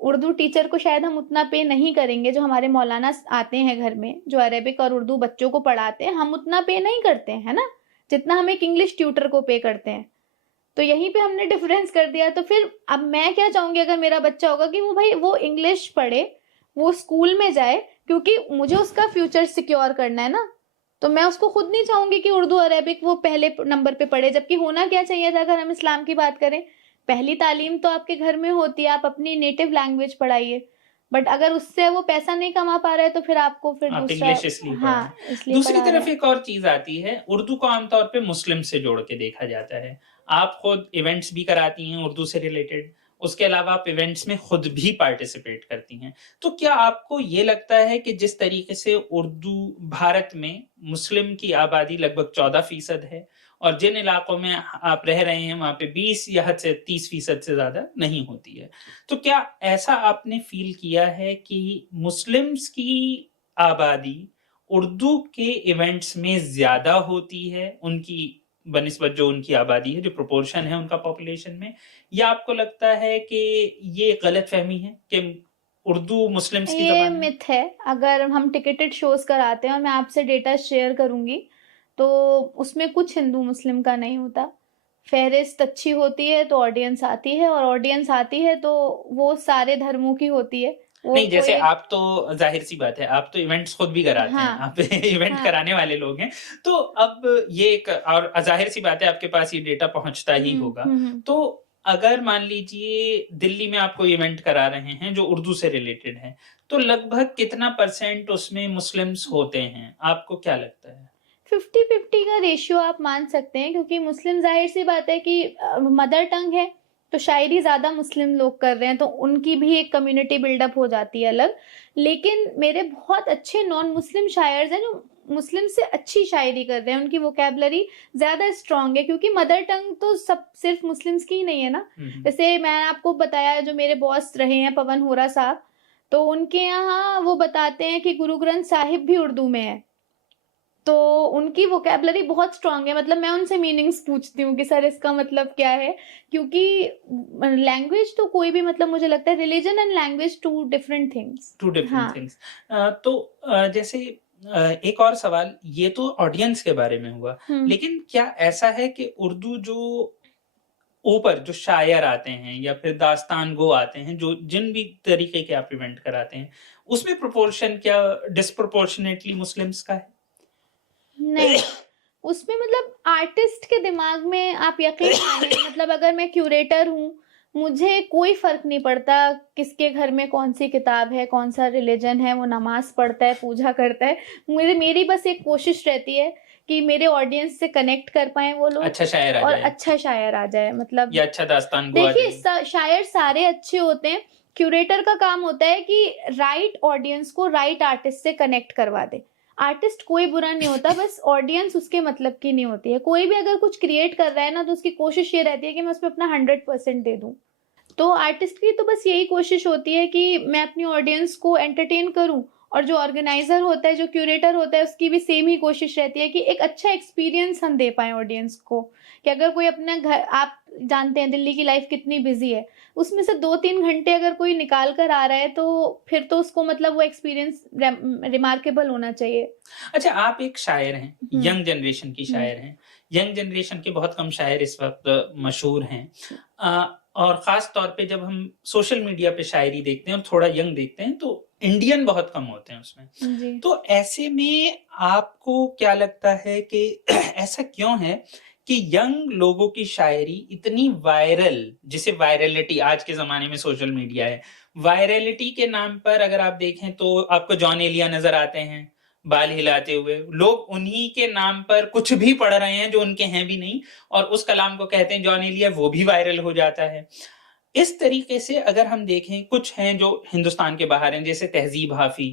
उर्दू टीचर को शायद हम उतना पे नहीं करेंगे जो हमारे मौलाना आते हैं घर में, जो अरेबिक और उर्दू बच्चों को पढ़ाते हैं, हम उतना पे नहीं करते हैं, है ना, जितना हम एक इंग्लिश ट्यूटर को पे करते हैं। तो यहीं पे हमने डिफरेंस कर दिया। तो फिर अब मैं क्या चाहूंगी अगर मेरा बच्चा होगा कि वो भाई वो इंग्लिश पढ़े, वो स्कूल में जाए, क्योंकि मुझे उसका फ्यूचर सिक्योर करना है ना। तो मैं उसको खुद नहीं चाहूंगी कि उर्दू अरेबिक वो पहले नंबर पे पढ़े, जबकि होना क्या चाहिए था अगर हम इस्लाम की बात करें, पहली तालीम तो आपके घर में होती है, आप अपनी नेटिव लैंग्वेज पढ़ाइए। बट अगर उससे वो पैसा नहीं कमा पा रहे तो फिर आपको फिर आप दूसरा, इंग्लिश इसलिए पढ़ रहे हैं। हाँ, इसलिए दूसरी पढ़ा रहे तरफ हैं। एक और चीज आती है, उर्दू को आमतौर पे मुस्लिम से जोड़ के देखा जाता है। आप खुद इवेंट्स भी कराती हैं उर्दू से रिलेटेड, उसके अलावा आप इवेंट्स में खुद भी पार्टिसिपेट करती हैं। तो क्या आपको ये लगता है कि जिस तरीके से उर्दू भारत में मुस्लिम की आबादी लगभग 14% है और जिन इलाकों में आप रह रहे हैं वहां पे 20 या हद से 30% से ज्यादा नहीं होती है, तो क्या ऐसा आपने फील किया है कि मुस्लिम्स की आबादी उर्दू के इवेंट्स में ज्यादा होती है उनकी बनिस्बत जो उनकी आबादी है, जो प्रोपोर्शन है उनका पॉपुलेशन में, या आपको लगता है कि ये गलत फहमी है कि उर्दू मुस्लिम्स की ये जबान है? मिथ है। अगर हम टिकेटेड शोज कराते हैं और मैं आपसे डेटा शेयर करूंगी, तो उसमें कुछ हिंदू मुस्लिम का नहीं होता। फहरिस्त अच्छी होती है तो ऑडियंस आती है, और ऑडियंस आती है तो वो सारे धर्मों की होती है। वो नहीं, जैसे कोई, आप तो जाहिर सी बात है, आप तो इवेंट्स खुद भी कराते हैं, हाँ, आप इवेंट हाँ, कराने वाले लोग हैं। तो अब ये एक और जाहिर सी बात है आपके पास ये डेटा पहुंचता ही होगा। तो अगर मान लीजिए दिल्ली में आप कोई इवेंट करा रहे हैं जो उर्दू से रिलेटेड है, तो लगभग कितना % उसमें मुस्लिम्स होते हैं? आपको क्या लगता है? 50-50 का रेशियो आप मान सकते हैं, क्योंकि मुस्लिम जाहिर सी बात है कि मदर टंग है, तो शायरी ज्यादा मुस्लिम लोग कर रहे हैं, तो उनकी भी एक कम्युनिटी बिल्डअप हो जाती है अलग। लेकिन मेरे बहुत अच्छे नॉन मुस्लिम शायर्स हैं जो मुस्लिम से अच्छी शायरी कर रहे हैं, उनकी वोकेबलरी ज्यादा स्ट्रांग है, क्योंकि मदर टंग तो सब सिर्फ मुस्लिम्स की ही नहीं है ना। जैसे मैं आपको बताया, जो मेरे बॉस रहे हैं पवन होरा साहब, तो उनके यहाँ वो बताते हैं कि गुरु ग्रंथ साहिब भी उर्दू में है, तो उनकी वोकेबलरी बहुत स्ट्रांग है। मतलब मैं उनसे मीनिंग्स पूछती हूँ कि सर इसका मतलब क्या है, क्योंकि लैंग्वेज तो कोई भी, मतलब मुझे लगता है religion and language two different things. Two different हाँ, थिंग्स। तो जैसे एक और सवाल, ये तो ऑडियंस के बारे में हुआ, लेकिन क्या ऐसा है कि उर्दू जो ऊपर जो शायर आते हैं या फिर दास्तान गो आते हैं, जो जिन भी तरीके के आप इवेंट कराते हैं, उसमें प्रोपोर्शन क्या डिस्प्रोपोर्शनेटली मुस्लिम्स का है? नहीं, उसमें मतलब आर्टिस्ट के दिमाग में आप यकीन मानिए, मतलब अगर मैं क्यूरेटर हूँ, मुझे कोई फर्क नहीं पड़ता किसके घर में कौन सी किताब है, कौन सा रिलीजन है, वो नमाज पढ़ता है, पूजा करता है। मेरी बस एक कोशिश रहती है कि मेरे ऑडियंस से कनेक्ट कर पाए वो लोग, अच्छा शायर आ और जाए अच्छा शायर आ जाए। मतलब या अच्छा दास्तान गो आ देखिए, जाए। शायर सारे अच्छे होते हैं, क्यूरेटर का काम होता है कि राइट ऑडियंस को राइट आर्टिस्ट से कनेक्ट करवा दे। आर्टिस्ट कोई बुरा नहीं होता, बस ऑडियंस उसके मतलब की नहीं होती है। कोई भी अगर कुछ क्रिएट कर रहा है ना, तो उसकी कोशिश ये रहती है कि मैं उसमें अपना 100% दे दूं। तो आर्टिस्ट की तो बस यही कोशिश होती है कि मैं अपनी ऑडियंस को एंटरटेन करूं और जो ऑर्गेनाइजर होता है, जो क्यूरेटर होता है, उसकी भी सेम ही कोशिश रहती है कि एक अच्छा एक्सपीरियंस हम दे पाएं ऑडियंस को। कि अगर कोई अपना घर, आप जानते हैं दिल्ली की लाइफ कितनी बिजी है, उसमें से 2-3 घंटे अगर कोई निकाल कर आ रहा है तो फिर तो उसको मतलब वो एक्सपीरियंस रिमार्केबल होना चाहिए। अच्छा, आप एक शायर हैं, यंग जनरेशन की शायर हैं। यंग जनरेशन के बहुत कम शायर इस वक्त मशहूर हैं, और खास तौर पे जब हम सोशल मीडिया पे शायरी देखते हैं और थोड़ा यंग देखते हैं तो इंडियन बहुत कम होते हैं उसमें। जी। तो ऐसे में आपको क्या लगता है कि ऐसा क्यों है कि यंग लोगों की शायरी इतनी वायरल, जिसे वायरलिटी आज के जमाने में सोशल मीडिया है, वायरलिटी के नाम पर अगर आप देखें तो आपको जॉन एलिया नजर आते हैं बाल हिलाते हुए। लोग उन्हीं के नाम पर कुछ भी पढ़ रहे हैं जो उनके हैं भी नहीं, और उस कलाम को कहते हैं जॉन एलिया, वो भी वायरल हो जाता है। इस तरीके से अगर हम देखें, कुछ हैं जो हिंदुस्तान के बाहर हैं, जैसे तहजीब हाफी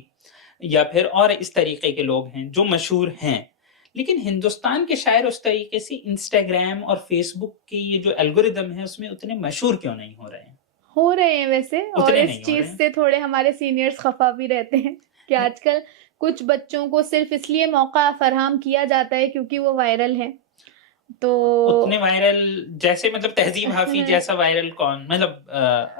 या फिर और इस तरीके के लोग हैं जो मशहूर हैं, लेकिन हिंदुस्तान के शायर उस तरीके से इंस्टाग्राम और फेसबुक के ये जो एल्गोरिदम है उसमें उतने मशहूर क्यों नहीं हो रहे हैं? हो रहे हैं वैसे, और उतने इस नहीं हो चीज रहे हैं। से थोड़े हमारे सीनियर्स खफा भी रहते हैं कि आजकल कुछ बच्चों को सिर्फ इसलिए मौका फराहम किया जाता है क्योंकि वो वायरल है। तो उतने वायरल जैसे मतलब तहजीब हाफी जैसा वायरल कौन, मतलब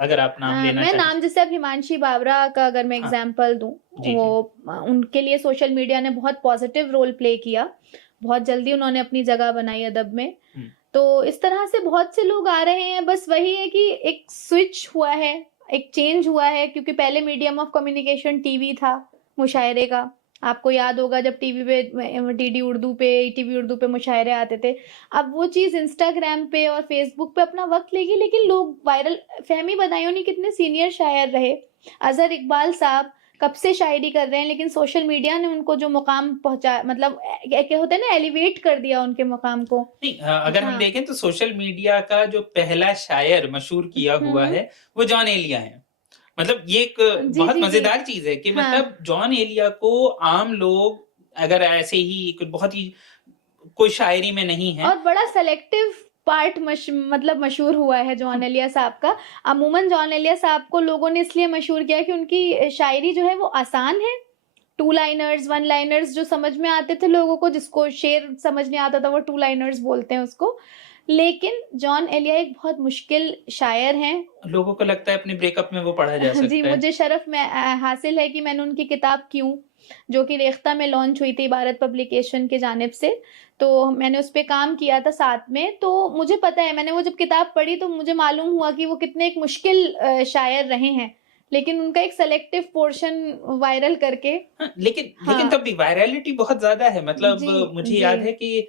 अगर आप नाम लेना मैं चाहें। नाम जैसे अब हिमांशी बाबरा का अगर मैं हाँ, एग्जांपल दूं, जी वो जी। उनके लिए सोशल मीडिया ने बहुत पॉजिटिव रोल प्ले किया। बहुत जल्दी उन्होंने अपनी जगह बनाई अदब में। हम्म, तो इस तरह से बहुत से लोग आ रहे हैं। बस वही है कि एक स्विच हुआ है, एक चेंज हुआ है, क्योंकि पहले मीडियम ऑफ कम्युनिकेशन टीवी था मुशायरे का। आपको याद होगा जब टीवी पे डीडी उर्दू पे, टीवी उर्दू पे मुशायरे आते थे। अब वो चीज़ इंस्टाग्राम पे और फेसबुक पे अपना वक्त लेगी, लेकिन लोग वायरल, फहमी बदायूनी कितने सीनियर शायर रहे, अजहर इकबाल साहब कब से शायरी कर रहे हैं, लेकिन सोशल मीडिया ने उनको जो मुकाम पहुंचा, मतलब क्या होता है ना, एलिवेट कर दिया उनके मुकाम को। नहीं, अगर हम हाँ। देखें तो सोशल मीडिया का जो पहला शायर मशहूर किया हुआ है वो जॉन एलिया है। मतलब ये एक जी बहुत जी जी। मजेदार चीज है कि हाँ। मतलब जॉन एलिया को आम लोग अगर ऐसे ही बहुत ही कोई शायरी में नहीं है, और बड़ा सेलेक्टिव पार्ट मतलब मशहूर हुआ है जॉन एलिया साहब का। अमूमन जॉन एलिया साहब को लोगों ने इसलिए मशहूर किया कि उनकी शायरी जो है वो आसान है। 2 लाइनर्स, 1 लाइनर्स जो समझ में आते थे लोगों को, जिसको शेर समझ नहीं आता था वो 2 लाइनर्स बोलते हैं उसको। लेकिन जॉन एलिया एक बहुत मुश्किल शायर हैं। लोगों को लगता है अपने ब्रेकअप में वो पढ़ा जा जी, सकता है। मुझे शरफ में हासिल है कि मैंने उनकी किताब क्यों, जो कि रेख्ता में लॉन्च हुई थी इबारत पब्लिकेशन की जानिब से, तो मैंने उस पे काम किया था साथ में। तो मुझे पता है, मैंने वो जब किताब पढ़ी तो मुझे मालूम हुआ कि वो कितने एक मुश्किल शायर रहे हैं, लेकिन उनका एक सेलेक्टिव पोर्शन वायरल करके। हाँ, लेकिन हाँ। तब भी वायरलिटी बहुत ज्यादा है। मतलब जी, मुझे जी। याद है कि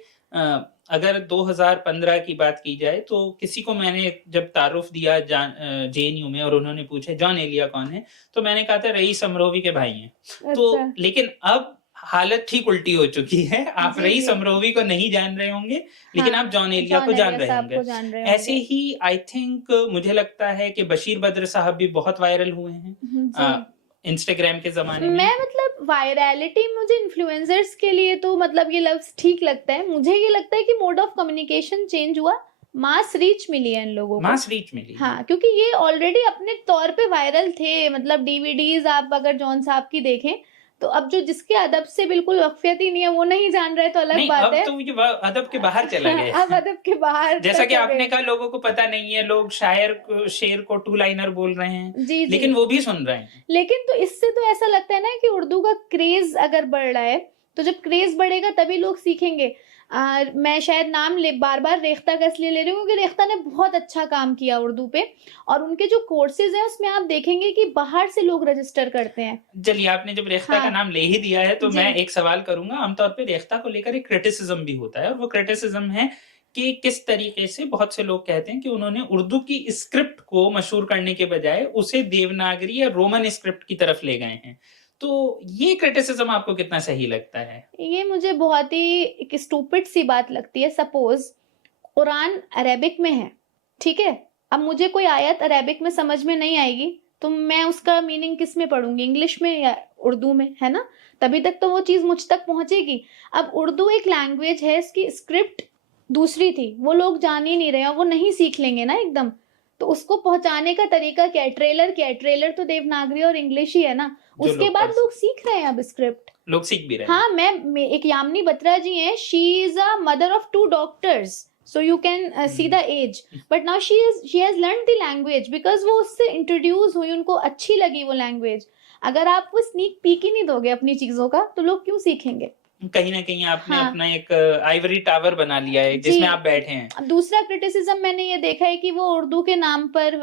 अगर 2015 की बात की जाए तो किसी को मैंने जब तारुफ दिया जेएनयू में और उन्होंने पूछा जॉन एलिया कौन है, तो मैंने कहा था रईस अमरोवी के भाई हैं। तो अच्छा। लेकिन अब हालत ठीक उल्टी हो चुकी है। आप जी, रईस जी। अमरोवी को नहीं जान रहे होंगे, लेकिन हाँ, आप जॉन एलिया जॉन को जान एलिया रहे साहब होंगे। को जान रहे ऐसे होंगे। ही आई थिंक मुझे लगता है कि बशीर बद्र साहब भी बहुत वायरल हुए हैं जी। इंस्टाग्राम के जमाने में। मैं मतलब वायरलिटी, मुझे इन्फ्लुएंसर्स के लिए तो मतलब ये लफ्ज ठीक लगता है। मुझे ये लगता है कि मोड ऑफ कम्युनिकेशन चेंज हुआ, मास रीच मिली है इन लोगों को। मास रीच मिली। हाँ, क्योंकि ये ऑलरेडी अपने तौर पे वायरल थे। मतलब डीवीडीज आप अगर जॉन साहब की देखें तो अब जो जिसके अदब से बिल्कुल वाकफियत ही नहीं है वो नहीं जान रहे तो अलग नहीं, बात अब है। तो ये अदब के बाहर चला गया। अब अदब के बाहर जैसा तक कि हो आपने गए। कहा लोगों को पता नहीं है, लोग शेर को 2 लाइनर बोल रहे हैं, जी जी। लेकिन वो भी सुन रहे हैं। लेकिन तो इससे तो ऐसा लगता है ना कि उर्दू का क्रेज अगर बढ़ रहा है, तो जब क्रेज बढ़ेगा तभी लोग सीखेंगे। मैं शायद नाम बार बार रेख्ता का इसलिए ले रही हूँ क्योंकि रेख्ता ने बहुत अच्छा काम किया उर्दू पे, और उनके जो कोर्सेज हैं उसमें आप देखेंगे कि बाहर से लोग रजिस्टर करते हैं। चलिए, आपने जब रेख्ता का नाम ले ही दिया है तो जी। मैं एक सवाल करूंगा। आमतौर पे रेख्ता को लेकर एक क्रिटिसिज्म भी होता है, और वो क्रिटिसिज्म है कि किस तरीके से बहुत से लोग कहते हैं कि उन्होंने उर्दू की स्क्रिप्ट को मशहूर करने के बजाय उसे देवनागरी या रोमन स्क्रिप्ट की तरफ ले गए हैं। तो ये क्रिटिसिज्म आपको कितना सही लगता है? ये मुझे बहुत ही एक स्टूपिड सी बात लगती है। सपोज कुरान अरेबिक में है, ठीक है, अब मुझे कोई आयत अरेबिक में समझ में नहीं आएगी तो मैं उसका मीनिंग किस में पढ़ूंगी, इंग्लिश में या उर्दू में, है ना? तभी तक तो वो चीज मुझ तक पहुंचेगी। अब उर्दू एक लैंग्वेज है, इसकी स्क्रिप्ट दूसरी थी, वो लोग जान ही नहीं रहे हैं, वो नहीं सीख लेंगे ना एकदम। तो उसको पहुंचाने का तरीका क्या है? ट्रेलर तो देवनागरी और इंग्लिश ही है ना। जो उसके बाद लोग सीख रहे हैं अब स्क्रिप्ट, लोग सीख भी रहे हैं। हाँ, मैं एक यामिनी बत्रा जी हैं, she is a mother of 2 doctors, so you can see the age, but now she has learned the language because वो उससे इंट्रोड्यूस हुई, उनको अच्छी लगी वो लैंग्वेज। अगर आप वो स्नीक पीक ही नहीं दोगे अपनी चीजों का, तो लोग क्यों सीखेंगे? कहीं ना कहीं आपने हाँ। अपना एक आइवरी टावर बना लिया है जी। जिसमें आप बैठे हैं। दूसरा क्रिटिसिज्म मैंने ये देखा है कि वो उर्दू के नाम पर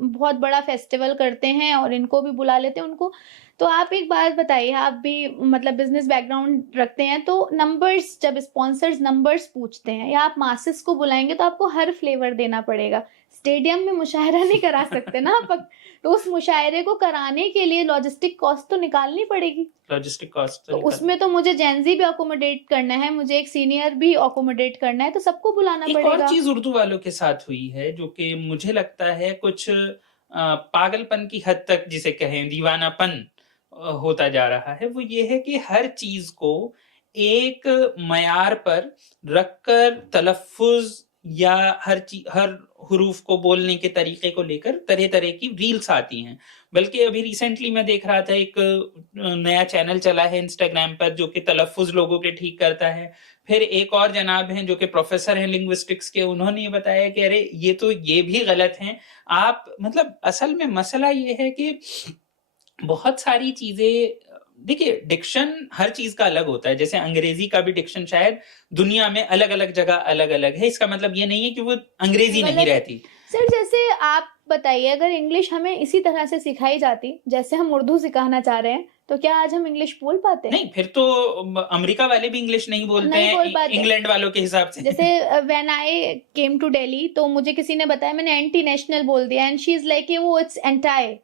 बहुत बड़ा फेस्टिवल करते हैं और इनको भी बुला लेते हैं उनको। तो आप एक बात बताइए, आप भी मतलब बिजनेस बैकग्राउंड रखते हैं, तो नंबर्स, जब स्पॉन्सर्स नंबर्स पूछते हैं या आप मासेस को बुलाएंगे तो आपको हर फ्लेवर देना पड़ेगा। स्टेडियम में मुशायरा नहीं करा सकते ना आप, तो उस मुशायरे को कराने के लिए लॉजिस्टिक कॉस्ट तो निकालनी पड़ेगी। लॉजिस्टिक कॉस्ट तो उसमें तो मुझे जेनजी भी अकोमोडेट करना है, मुझे एक सीनियर भी अकोमोडेट करना है, तो सबको बुलाना एक पड़ेगा। और चीज उर्दू वालों के साथ हुई है जो कि मुझे लगता है कुछ पागलपन की हद तक जिसे कहें दीवानापन होता जा रहा है, वो ये है कि हर चीज को एक मयार पर रखकर तलफ्फुज या हर हुरूफ को बोलने के तरीके को लेकर तरह तरह की रील्स आती हैं। बल्कि अभी रिसेंटली मैं देख रहा था, एक नया चैनल चला है इंस्टाग्राम पर जो कि तलफ्फुज लोगों के ठीक करता है। फिर एक और जनाब हैं जो कि प्रोफेसर हैं लिंग्विस्टिक्स के, उन्होंने ये बताया कि अरे ये तो ये भी गलत हैं आप, मतलब असल में मसला ये है कि बहुत सारी चीजें, देखिए डिक्शन हर चीज का अलग होता है। जैसे अंग्रेजी का भी डिक्शन शायद दुनिया में अलग अलग जगह अलग अलग है, इसका मतलब ये नहीं है कि वो अंग्रेजी नहीं रहती। सर जैसे आप बताइए, अगर इंग्लिश हमें इसी तरह से सिखाई जाती जैसे हम उर्दू सिखाना चाह रहे हैं, तो क्या आज हम इंग्लिश बोल पाते? नहीं, फिर तो अमेरिका वाले भी इंग्लिश नहीं बोलते हैं इंग्लैंड वालों के हिसाब से। जैसे when I came to Delhi, तो मुझे किसी ने बताया, मैंने एंटी नेशनल बोल दिया एंड शी इज लाइक वो इट्स एंटाई,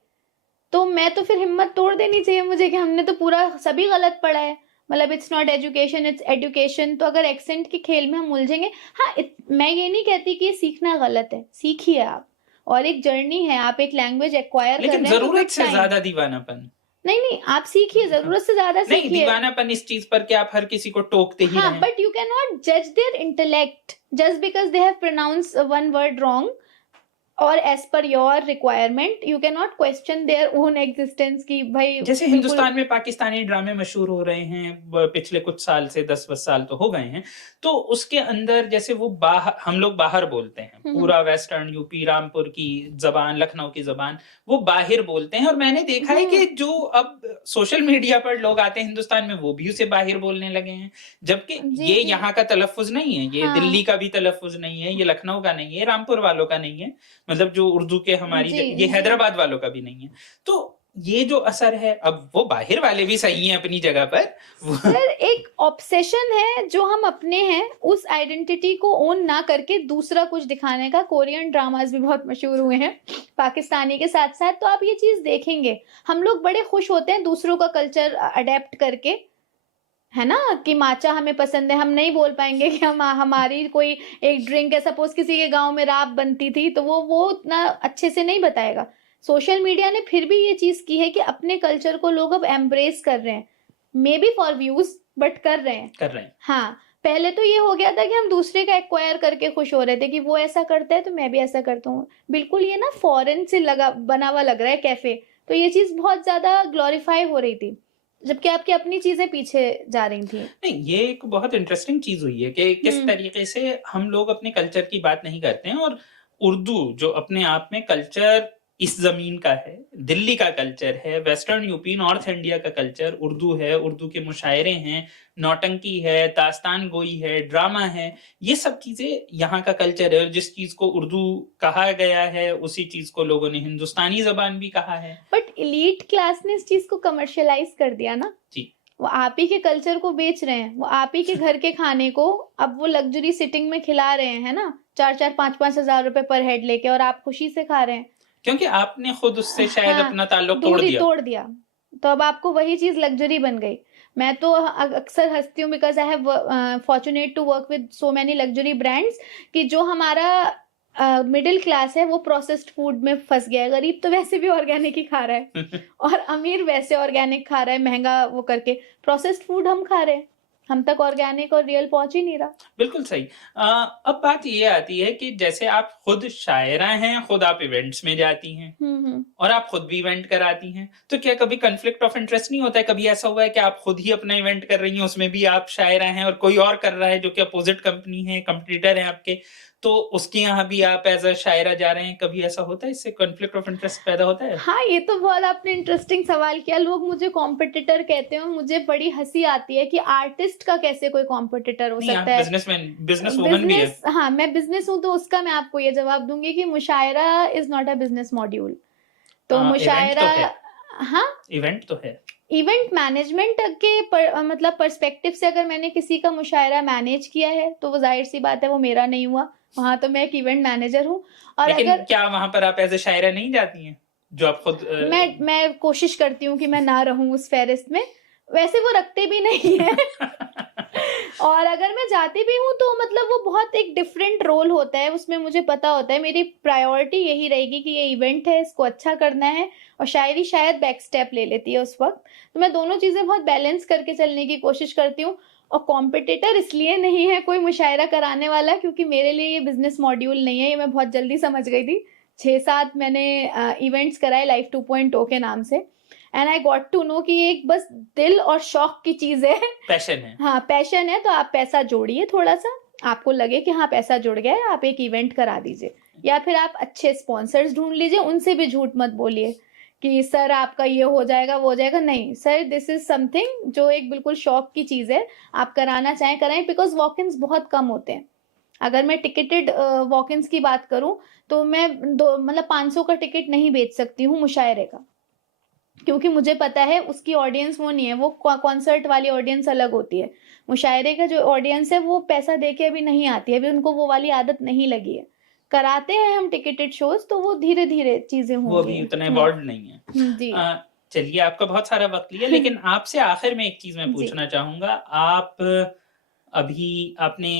तो मैं तो फिर हिम्मत तोड़ देनी चाहिए मुझे कि हमने तो पूरा सभी गलत पढ़ा है, मतलब it's not education it's education. तो अगर एक्सेंट के खेल में हम उलझेंगे, हाँ मैं ये नहीं कहती कि सीखना गलत है, सीखिए आप, और एक जर्नी है, आप एक लैंग्वेज एक्वायर कर रहे हैं, लेकिन जरूरत से ज्यादा दीवानापन नहीं, आप सीखिए, जरूरत से ज्यादा सीखिए। नहीं, दीवानापन इस चीज पर कि आप हर किसी को टोकते ही रहें। बट यू कैन नॉट जज their intellect just because they have pronounce one word wrong, और as per your requirement you can not question their own existence की भाई। जैसे हिंदुस्तान में पाकिस्तानी ड्रामे मशहूर हो रहे हैं पिछले कुछ साल से, 10-20 साल तो हो गए हैं, तो उसके अंदर जैसे वो बाहर, हम लोग बाहर बोलते हैं, पूरा वेस्टर्न यूपी, रामपुर की जबान, लखनऊ की जबान, वो बाहर बोलते हैं। और मैंने देखा है कि जो अब सोशल मीडिया पर लोग आते हैं हिंदुस्तान में, वो भी उसे बाहर बोलने लगे हैं, जबकि ये यहाँ का तलफ्फुज नहीं है, ये दिल्ली का भी तलफ्फुज नहीं है, ये लखनऊ का नहीं है, रामपुर वालों का नहीं है, मतलब जो उर्दू के हमारी ये हैदराबाद वालों का भी नहीं है। तो ये जो असर है, अब वो बाहर वाले भी सही हैं अपनी जगह पर। सर एक ऑब्सेशन है जो हम अपने हैं, उस आइडेंटिटी को ओन ना करके दूसरा कुछ दिखाने का। कोरियन ड्रामास भी बहुत मशहूर हुए हैं पाकिस्तानी के साथ साथ, तो आप ये चीज देखेंगे, हम लोग बड़े खुश होते हैं दूसरों का कल्चर अडेप्ट करके, है ना, कि माचा हमें पसंद है। हम नहीं बोल पाएंगे कि हम हमारी कोई एक ड्रिंक है, सपोज किसी के गांव में राब बनती थी, तो वो उतना अच्छे से नहीं बताएगा। सोशल मीडिया ने फिर भी ये चीज की है कि अपने कल्चर को लोग अब एम्ब्रेस कर रहे हैं, may be for views, but कर रहे हैं। हाँ, पहले तो ये हो गया था कि हम दूसरे का एक्वायर करके खुश हो रहे थे कि वो ऐसा करता है तो मैं भी ऐसा करता हूँ, बिल्कुल ये ना फॉरेन से बना हुआ लग रहा है कैफे, तो ये चीज बहुत ज्यादा ग्लोरीफाई हो रही थी, जबकि आपकी अपनी चीजें पीछे जा रही थी। नहीं, ये एक बहुत इंटरेस्टिंग चीज हुई है कि किस तरीके से हम लोग अपने कल्चर की बात नहीं करते हैं, और उर्दू जो अपने आप में कल्चर इस जमीन का है, दिल्ली का कल्चर है, वेस्टर्न यूपी नॉर्थ इंडिया का कल्चर उर्दू है, उर्दू के मुशायरे हैं, नौटंकी है, दास्तान गोई है, ड्रामा है, ये सब चीजें यहाँ का कल्चर है। और जिस चीज को उर्दू कहा गया है उसी चीज को लोगों ने हिंदुस्तानी जबान भी कहा है। बट एलीट क्लास ने इस चीज को कमर्शियलाइज कर दिया ना जी, वो आप ही के कल्चर को बेच रहे हैं, वो आप ही के घर के खाने को अब वो लग्जरी सिटिंग में खिला रहे हैं, है ना, 4-4, 5-5 हजार रुपए पर हेड लेके, और आप खुशी से खा रहे हैं क्योंकि आपने खुद उससे शायद अपना ताल्लुक तोड़ दिया, तो अब आपको वही चीज लग्जरी बन गई। मैं तो अक्सर हंसती हूँ because I have fortunate to work with so many luxury brands, कि जो हमारा मिडिल क्लास है वो प्रोसेस्ड फूड में फंस गया है। गरीब तो वैसे भी ऑर्गेनिक ही खा रहा है और अमीर वैसे ऑर्गेनिक खा रहा है महंगा वो करके, प्रोसेस्ड फूड हम खा रहे हैं। हम तक ऑर्गेनिक और रियल पहुंच ही नहीं रहा। बिल्कुल सही। अब बात ये आती है कि जैसे आप खुद शायरा हैं, खुद आप इवेंट्स में जाती हैं और आप खुद भी इवेंट कराती हैं, तो क्या कभी कन्फ्लिक्ट ऑफ इंटरेस्ट नहीं होता है? कभी ऐसा हुआ है कि आप खुद ही अपना इवेंट कर रही हैं, उसमें भी आप शायरा हैं और कोई और कर रहा है जो कि अपोजिट कंपनी है, कंपटीटर है आपके, तो उसके यहाँ भी आप एज अ शायरा जा रहे हैं, कभी ऐसा होता है? इससे कॉन्फ्लिक्ट ऑफ इंटरेस्ट पैदा होता है? हाँ, ये तो बहुत आपने इंटरेस्टिंग सवाल किया। लोग मुझे कॉम्पिटिटर कहते हैं, मुझे बड़ी हंसी आती है कि आर्टिस्ट का कैसे कोई कॉम्पिटिटर हो सकता है। बिजनेस वुमन भी है। हाँ, मैं बिजनेस हूँ, तो उसका मैं आपको ये जवाब दूंगी कि mushaira is not a business module. तो मुशायरा, हाँ, इवेंट तो है। इवेंट मैनेजमेंट के मतलब पर्सपेक्टिव से अगर मैंने किसी का मुशायरा मैनेज किया है तो वो जाहिर सी बात है वो मेरा नहीं हुआ, वहां तो मैं एक इवेंट मैनेजर हूँ। और लेकिन अगर क्या वहां पर आप एज ए शायरा नहीं जाती हैं जो आप खुद? मैं कोशिश करती हूँ कि मैं ना रहूं उस फेरिस्त में, वैसे वो रखते भी नहीं है और अगर मैं जाती भी हूँ तो मतलब वो बहुत एक डिफरेंट रोल होता है, उसमें मुझे पता होता है मेरी प्रायोरिटी यही रहेगी कि ये इवेंट है, इसको अच्छा करना है, और शायरी शायद बैक स्टेप ले लेती है उस वक्त। तो मैं दोनों चीजें बहुत बैलेंस करके चलने की कोशिश करती हूँ। और कॉम्पिटिटर इसलिए नहीं है कोई मुशायरा कराने वाला क्योंकि मेरे लिए ये बिजनेस मॉड्यूल नहीं है, ये मैं बहुत जल्दी समझ गई थी। 6-7 मैंने इवेंट्स कराए लाइफ 2.0 के नाम से, and I got to know कि ये एक बस दिल और शौक की चीज है, पैशन है। हाँ, पैशन है। तो आप पैसा जोड़िए, थोड़ा सा आपको लगे कि हाँ पैसा जुड़ गया है, आप एक इवेंट करा दीजिए, या फिर आप अच्छे स्पॉन्सर्स ढूंढ लीजिए, उनसे भी झूठ मत बोलिए कि सर आपका ये हो जाएगा वो हो जाएगा। नहीं सर, दिस इज समथिंग जो एक बिल्कुल शौक की चीज है, आप कराना चाहें कराएं, बिकॉज वॉक-इन्स बहुत कम होते हैं। अगर मैं टिकटेड वॉक-इन्स की बात करूं तो मैं 500 का टिकट नहीं बेच सकती हूँ मुशायरे का, क्योंकि मुझे पता है उसकी ऑडियंस वो नहीं है, वो कॉन्सर्ट वाली ऑडियंस अलग होती है। मुशायरे का जो ऑडियंस है वो पैसा दे के अभी नहीं आती है, अभी उनको वो वाली आदत नहीं लगी है। कराते हैं हम टिकटेड शोज तो वो धीरे धीरे चीजें होंगी, वो भी उतना इवॉल्व नहीं है जी। चलिए, आपका बहुत सारा वक्त लिया, लेकिन आपसे आखिर में एक चीज मैं पूछना चाहूंगा। आप अभी आपने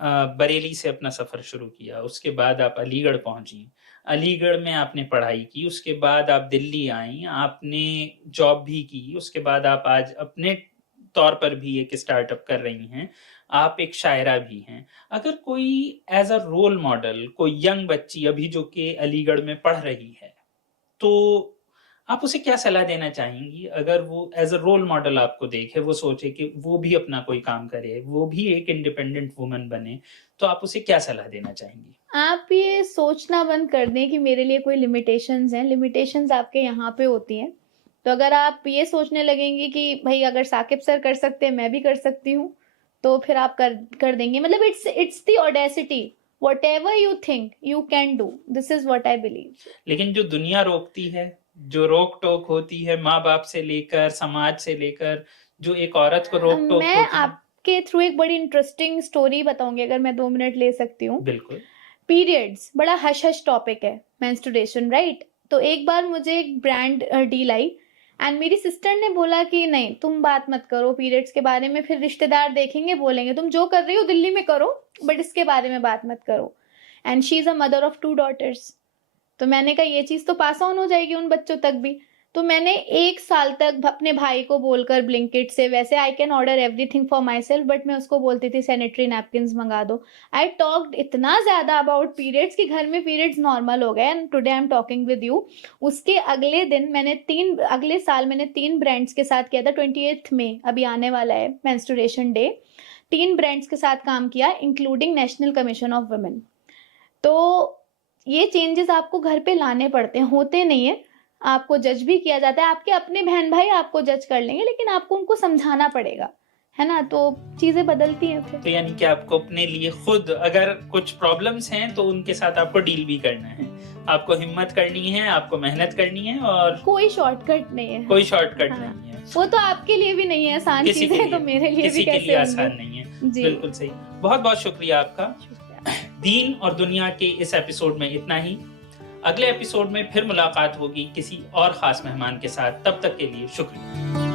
बरेली से अपना सफर शुरू किया, उसके बाद आप अलीगढ़ पहुंची, अलीगढ़ में आपने पढ़ाई की, उसके बाद आप दिल्ली आई, आपने जॉब भी की, उसके बाद आप आज अपने तौर पर भी एक स्टार्टअप कर रही हैं, आप एक शायरा भी हैं। अगर कोई एज अ रोल मॉडल, कोई यंग बच्ची अभी जो कि अलीगढ़ में पढ़ रही है, तो आप उसे क्या सलाह देना चाहेंगी? अगर वो एज अ रोल मॉडल आपको देखे, वो सोचे कि वो भी अपना कोई काम करे, वो भी एक इंडिपेंडेंट वुमन बने, तो आप उसे क्या सलाह देना चाहेंगी? आप ये सोचना बंद कर दें कि मेरे लिए कोई लिमिटेशंस हैं। लिमिटेशंस आपके यहाँ पे होती हैं। तो अगर आप ये सोचने लगेंगे कि भाई अगर साकिब सर कर सकते हैं मैं भी कर सकती हूँ, तो फिर आप कर देंगे। मतलब it's the audacity, whatever you think you can do, this is what I believe. लेकिन जो दुनिया रोकती है, जो रोक टोक होती है माँ बाप से लेकर, समाज से लेकर, जो एक औरत को रोक टोक मैं होती है। आपके थ्रू एक बड़ी इंटरेस्टिंग स्टोरी बताऊंगी अगर मैं 2 मिनट ले सकती हूँ। बिल्कुल। पीरियड्स बड़ा हश हश टॉपिक है, मेंस्ट्रुएशन, राइट? तो एक बार मुझे एक ब्रांड डील आई एंड मेरी सिस्टर ने बोला कि नहीं तुम बात मत करो पीरियड्स के बारे में, फिर रिश्तेदार देखेंगे बोलेंगे तुम जो कर रही हो दिल्ली में करो बट इसके बारे में बात मत करो। And she is a mother of 2 daughters। तो मैंने कहा ये चीज तो पास ऑन हो जाएगी उन बच्चों तक भी। तो मैंने 1 साल तक अपने भाई को बोलकर ब्लिंकिट से, वैसे I can order everything for my self, but मैं उसको बोलती थी सैनिटरी नैपकिन मंगा दो। आई टॉक्ड इतना ज्यादा अबाउट पीरियड्स कि घर में पीरियड्स नॉर्मल हो गए and today I am talking with you. उसके अगले दिन अगले साल मैंने 3 ब्रांड्स के साथ किया था। 28 में अभी आने वाला है मेंस्ट्रुएशन डे, 3 ब्रांड्स के साथ काम किया including national commission of women. तो ये चेंजेस आपको घर पे लाने पड़ते हैं, होते नहीं है। आपको जज भी किया जाता है, आपके अपने बहन भाई आपको जज कर लेंगे लेकिन आपको उनको समझाना पड़ेगा, है ना? तो चीजें बदलती हैं फिर। तो यानी कि आपको अपने लिए खुद अगर कुछ प्रॉब्लम्स हैं तो उनके साथ आपको डील भी करना है, आपको हिम्मत करनी है, आपको मेहनत करनी है, और कोई शॉर्टकट नहीं है, कोई शॉर्टकट हाँ। नहीं है। वो तो आपके लिए भी नहीं है आसान चीजें, तो मेरे लिए किसी भी के कैसे लिए आसान होंगी? नहीं है। जी। बिल्कुल सही। बहुत बहुत शुक्रिया आपका। दीन और दुनिया के इस एपिसोड में इतना ही। अगले एपिसोड में फिर मुलाकात होगी किसी और खास मेहमान के साथ। तब तक के लिए शुक्रिया।